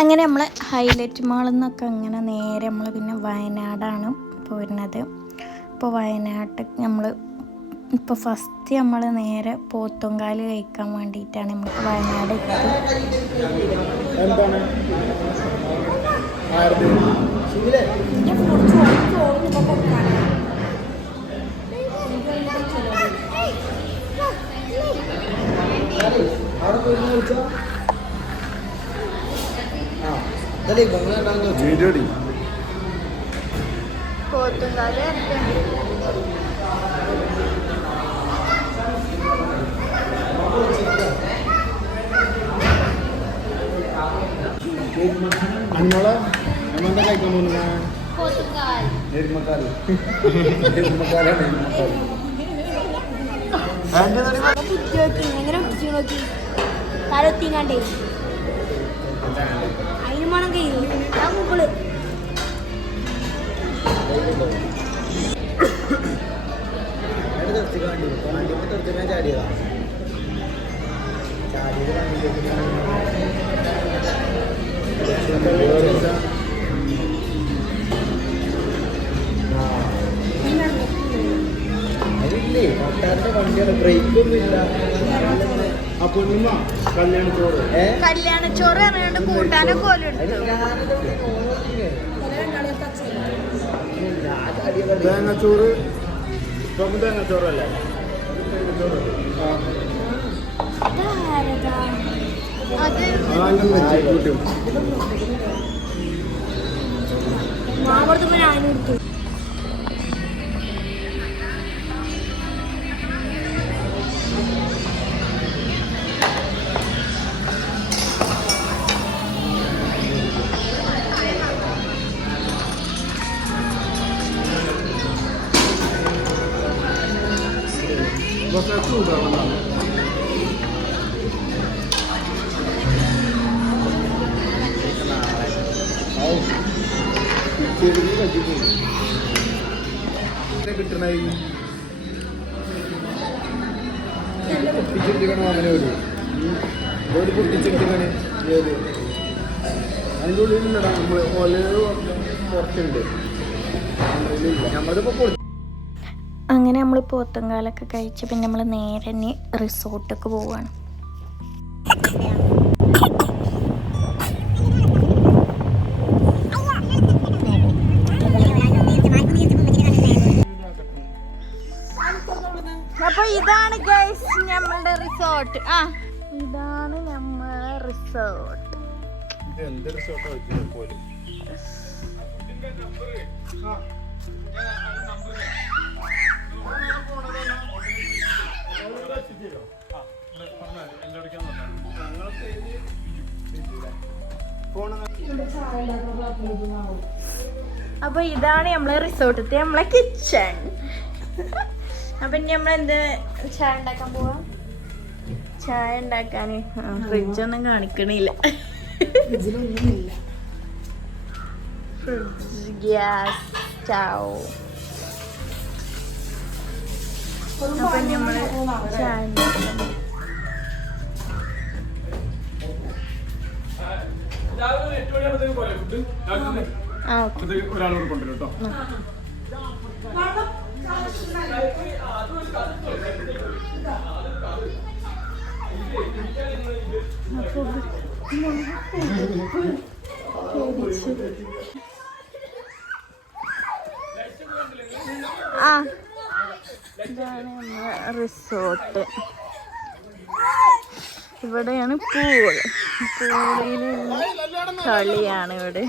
അങ്ങനെ നമ്മൾ ഹൈലൈറ്റ് മാളിൽ നിന്നൊക്കെ അങ്ങനെ നേരെ നമ്മൾ പിന്നെ വയനാടാണ് പോരുന്നത്. ഇപ്പോൾ വയനാട്ടിൽ നമ്മൾ ഇപ്പോൾ ഫസ്റ്റ് നമ്മൾ നേരെ പോത്തുംകാല് കഴിക്കാൻ വേണ്ടിയിട്ടാണ് നമ്മൾ വയനാട് എത്തിയത്. പോത്തുംകാല് അന്നോളെ നമ്മളെന്താ കഴിക്കാൻ പോകുന്നത്? അതിന് മണം കഴിയും മുമ്പിള് ചാടിയതാ അതില്ലേ പട്ടാറിന്റെ വണ്ടിയാണ്, ബ്രേക്കൊന്നും ഇല്ല. അപ്പൊ കല്യാണച്ചോറ് അറിയാണ്ട് കൂട്ടാനൊക്കെ പോലെ എടുത്തു. തേങ്ങച്ചോറ് തേങ്ങച്ചോറല്ലേ? കിട്ടണായി പൊട്ടിച്ചെടുക്കണോ? അങ്ങനെ ഒരു പൊട്ടിച്ചെടുക്കണേ. അതിൻ്റെ ഉള്ളിലില്ലടാ, നമ്മൾ കുറച്ചുണ്ട്. നമ്മളിപ്പോ അങ്ങനെ നമ്മൾ പോത്തുംകാലൊക്കെ കഴിച്ച് പിന്നെ നമ്മൾ നേരെ റിസോർട്ടൊക്കെ പോവുകയാണ്. അപ്പോൾ ഇതാണ് ഗൈസ് നമ്മളുടെ റിസോർട്ട്. ഇതാണ് നമ്മളെ റിസോർട്ട്. എന്ത് റിസോർട്ടാ പോലും അപ്പൊ ഇതാണ് നമ്മളെ റിസോർട്ടത്തെ നമ്മളെ കിച്ചൺ. അപ്പൊ ഇനി നമ്മളെന്ത് ചായ ഉണ്ടാക്കാൻ പോവാ? ചായ ഉണ്ടാക്കാന് ഫ്രിഡ്ജൊന്നും കാണിക്കണില്ല. Fridge, gas stove. അപ്പൊ നമ്മള് ചായ ഉണ്ടാക്കണം. ഒരാളോട് കൊണ്ടുവരും കേട്ടോ. ഇതാണ് നമ്മളെ റിസോർട്ട്. ഇവിടെയാണ് പൂള്. പൂളിലുള്ള കളിയാണ് ഇവിടെ.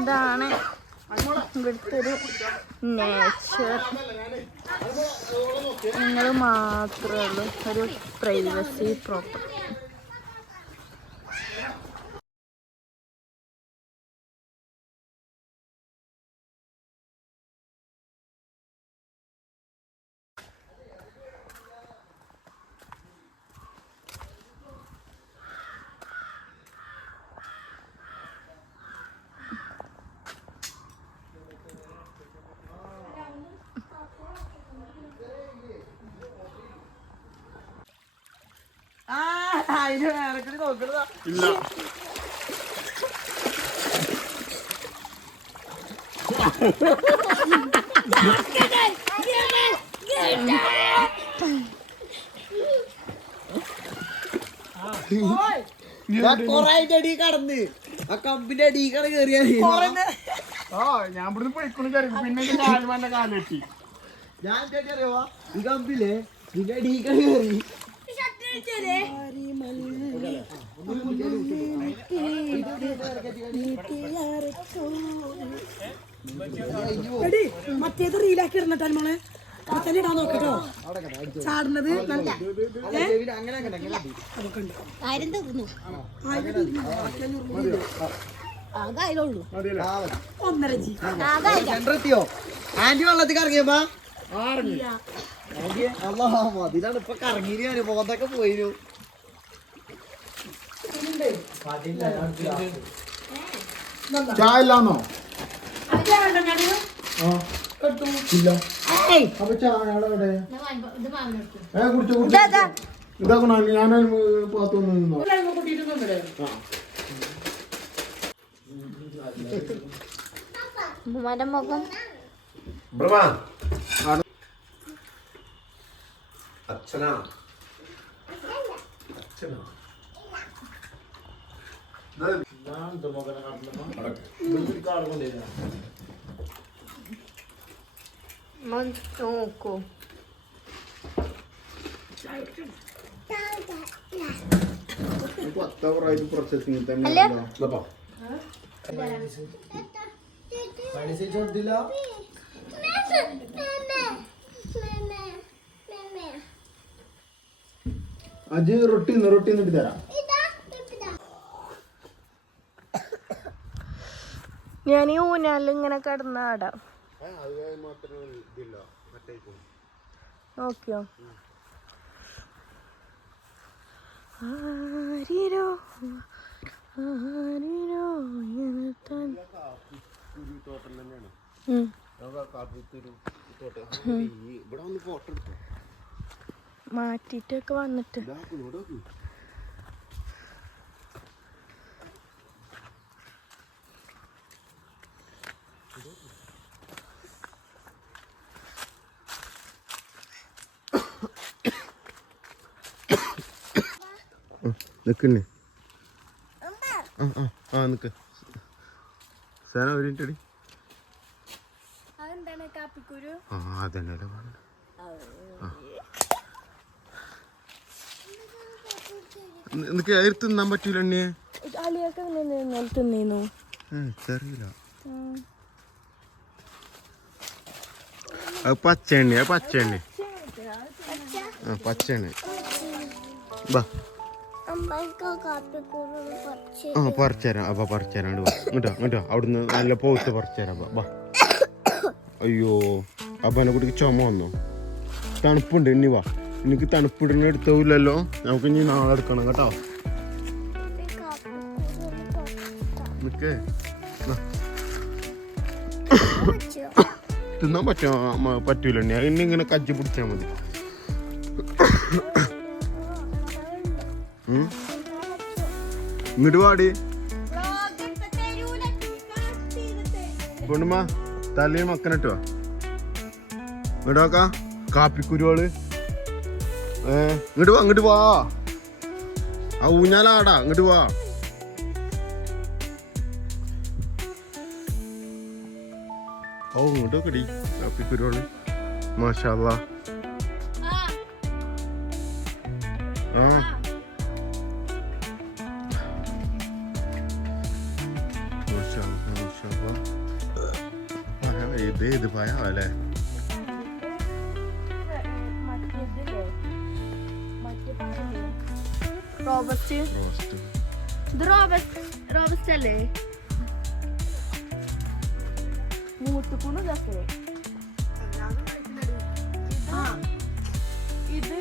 ഇതാണ് ഇവിടുത്തെ ഒരു നേച്ചർ. നിങ്ങൾ മാത്രമേ ഉള്ളൂ ഒരു പ്രൈവസി പ്രോപ്പർട്ടി. ഇല്ല. അടി കടന്ന് ആ കമ്പിന്റെ അടി കട കേറിയാ ആ ഞാൻ ഇവിടുന്ന് പോയിക്കൊണ്ട് കയറി പിന്നെ കാലുമാന്റെ കാലെത്തി. ഞാൻ അറിയാവാ ഈ കമ്പില്ലേ ഇതിന്റെ അടി കട കേറി മറ്റേത് റീലാക്കി ഇടണട്ടാ മോളെ തന്നെ ഇടാൻ നോക്കട്ടോ ചാടുന്നത് ഒന്നര ജി എത്തിയോ ആന്റി വെള്ളത്തിൽ കറങ്ങിയപ്പാ ഇതാണ് ഇപ്പൊ കറങ്ങിയാണ് പോന്തൊക്കെ പോയിരു ചായ ഇല്ലാന്നോ? ഇല്ല. അപ്പൊ ചായ എവിടെ? കുടിച്ചോ കുടിച്ചോ. ഇതാക്കണോ ഞാൻ പാത്തൊന്നും നിന്നോ? മുഖം അച്ഛനാ അച്ഛനാ നോക്കൂ പത്തവറായിട്ട് പ്രോസസ്സിംഗ് തന്നെ കൊടുത്തില്ല അജ് റൊട്ടി ഇട്ട് തരാം. ഞാൻ ഈ ഊഞ്ഞാലിൽ ഇങ്ങനെ കിടന്നാടാം. നോക്കിയോ ആരിരോ ആരിരോ മാറ്റിട്ടൊക്കെ വന്നിട്ട് നിക്കണ്ണേ നിക്ക് സേന ഒരു മിനിറ്റടി. അതെന്താണ് കാപ്പിക്കുരു? ആ അതന്നെയല്ലേ പറഞ്ഞത്. നിനക്ക് അതിൽ തിന്നാൻ പറ്റൂല എണ്ണിയെ? അലിയൊക്കെ തിന്നീന്നു. അറിയില്ല. അത് പച്ചെണ്ണ പച്ചെണ്ണ പച്ചെണ്ണ ബാ പറിച്ചേരാം. അപ്പൊ പറിച്ചേരാണ്ട് ഇങ്ങോട്ടോ അവിടുന്ന് നല്ല പോത്ത് പറിച്ചേരാ. ബാ അയ്യോ അപ്പനെ കുട്ടിക്ക് ചുമ വന്നോ? തണുപ്പുണ്ട് ഇനി വാ. എനിക്ക് തണുപ്പിടുന്ന എടുത്തില്ലല്ലോ. നമുക്ക് ഇനി നാളെ എടുക്കണം കേട്ടോ. നിക്ക് തിന്നാൻ പറ്റൂല എണ്ണി. അതിന് ഇങ്ങനെ കജ്ജി പിടിച്ചാൽ മതി. ഇങ്ങോട്ട് പാടി കൊണ്ടുമാ തലയും മക്കനിട്ടോ. ഇങ്ങോട്ട് നോക്കാം കാപ്പിക്കുരുവാള്. ഇങ്ങോട്ട് വാ. ആ ഊഞ്ഞാലാടാ. ഇങ്ങോട്ട് വാ. ഓ ഇങ്ങോട്ടൊക്കെ ഡി കാപ്പിക്കുരുവാള്. മാഷാ അല്ലാ. ആ ഇത് പഴല്ലേ? റോബസ്റ്റ് അല്ലേ? മൂത്തുക്കുണു ഇതൊക്കെ ഇത്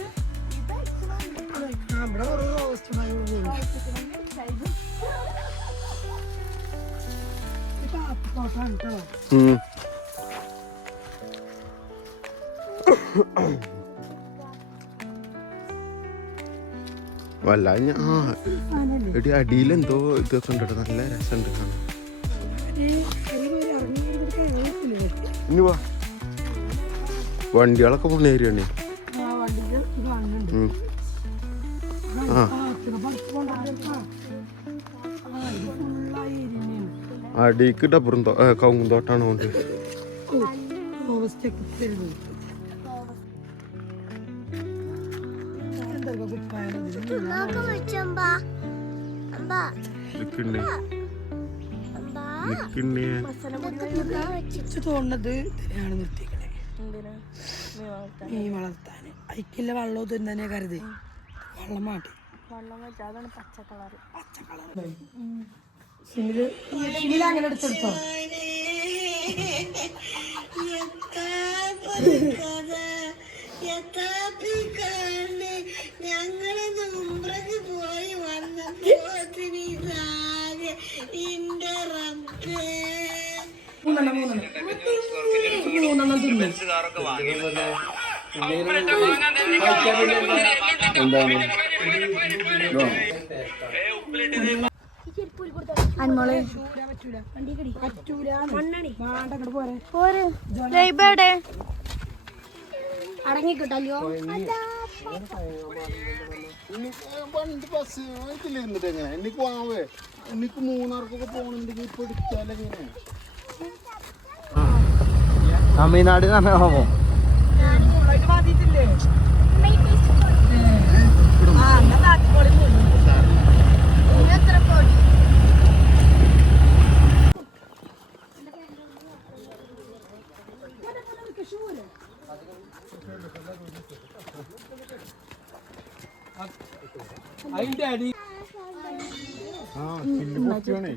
വല്ല എടി അടിയിലെന്തോ ഇതൊക്കെ ഉണ്ട് കേട്ടോ. നല്ല രസമുണ്ട് കാണാൻ. ഇനി വാ വണ്ടികളൊക്കെ പോണ ഏരിയാണ്. ആ അടിക്ക് ഡബറും കവുങ്ങും തോട്ടാണ് കൊണ്ട്. തോന്നുന്നത് ഇതിനാണ് നിർത്തിക്കണേ മീൻ വളർത്താന്. അയക്കില്ല വെള്ളം തന്നെ കരുത്. വെള്ളം മാറ്റി പച്ചക്കളർ അങ്ങനെ എടുത്തെടുത്തോ. ഞങ്ങള് മുമ്പ് പോയി വന്നപ്പോ ഇന്റെ റബ്ബേ അന്മോളെ അടങ്ങിക്കിട്ടല്ലോ. എനിക്ക് മൂന്നാർക്കൊക്കെ പോകണമെങ്കിൽ ഇപ്പൊ എടുത്താലെങ്ങനെ? തമിഴ്നാട് കാണാമോ? ആ ചില്ല് പൊട്ടിയാണേ.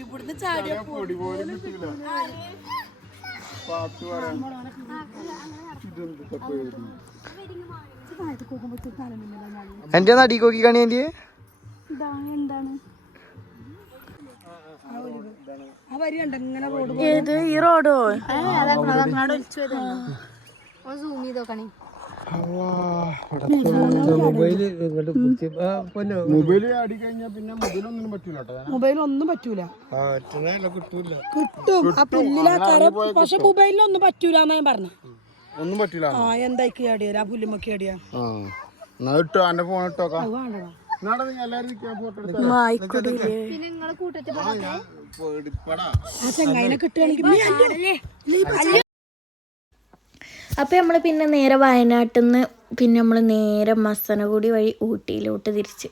ഇവിടുന്ന് ചാടിയ പൊടി പോലും കിട്ടില്ല. പാട്ട് പറയാൻ ഇതെന്തൊക്കെ പേടി. എന്റെ നടി നോക്കി കാണി എന്റെ എന്താണ് ആ വരി കണ്ട ഇങ്ങനെ റോഡ് ഏത് ഈ റോഡോ? സൂം ചെയ്തോക്കണേ. മൊബൈല് ആടി കഴിഞ്ഞാ പിന്നെ മൊബൈലൊന്നും പറ്റൂല കേട്ടോ. മൊബൈലൊന്നും പറ്റൂല. കിട്ടൂല. കിട്ടും ആ പുല്ലിലാക്കാറ്. പക്ഷെ മൊബൈലിലൊന്നും പറ്റൂല എന്നാ ഞാൻ പറഞ്ഞു. ഒന്നും പറ്റൂല. ആ എന്തായിക്ക് ആടിയാ ആ പുല്ലുമൊക്കെ ആടിയാ. എന്നാ ഇട്ടോ എന്റെ ഫോൺ ഇട്ടോക്കാ. വേണ്ടടാ എല്ലാരും ഫോട്ടോ എടുത്ത പിന്നെ നിങ്ങളെ കൂട്ടത്തിൽ ആ ചെങ്ങായിനെ കിട്ടുകയാണെങ്കിൽ അപ്പോൾ നമ്മൾ പിന്നെ നേരെ വയനാട്ടിൽ നിന്ന് പിന്നെ നമ്മൾ നേരെ മസനഗുഡി വഴി ഊട്ടിയിലോട്ട് തിരിച്ച്.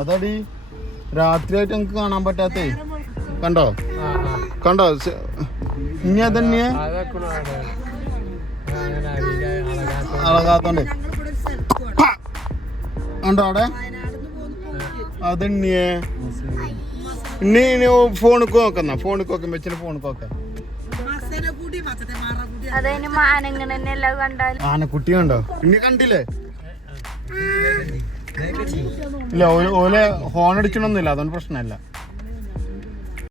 അതടി രാത്രിയായിട്ട് എനിക്ക് കാണാൻ പറ്റാത്തേ. കണ്ടോ കണ്ടോ ഇനി അതന്നെയാ അളകാത്തോണ്ട് കണ്ടോ അവിടെ അതന്നെയേ. ഇനി ഫോണിക്ക് നോക്കുന്ന ഫോണിക്ക് നോക്കാൻ വെച്ചാൽ ഫോണിക്ക് നോക്കാം. ആനക്കുട്ടി കണ്ടോ? ഇനി കണ്ടില്ലേ? ഇല്ല ഓലെ ഹോൺ അടിക്കണമെന്നില്ല, അതൊന്നും പ്രശ്നമല്ല.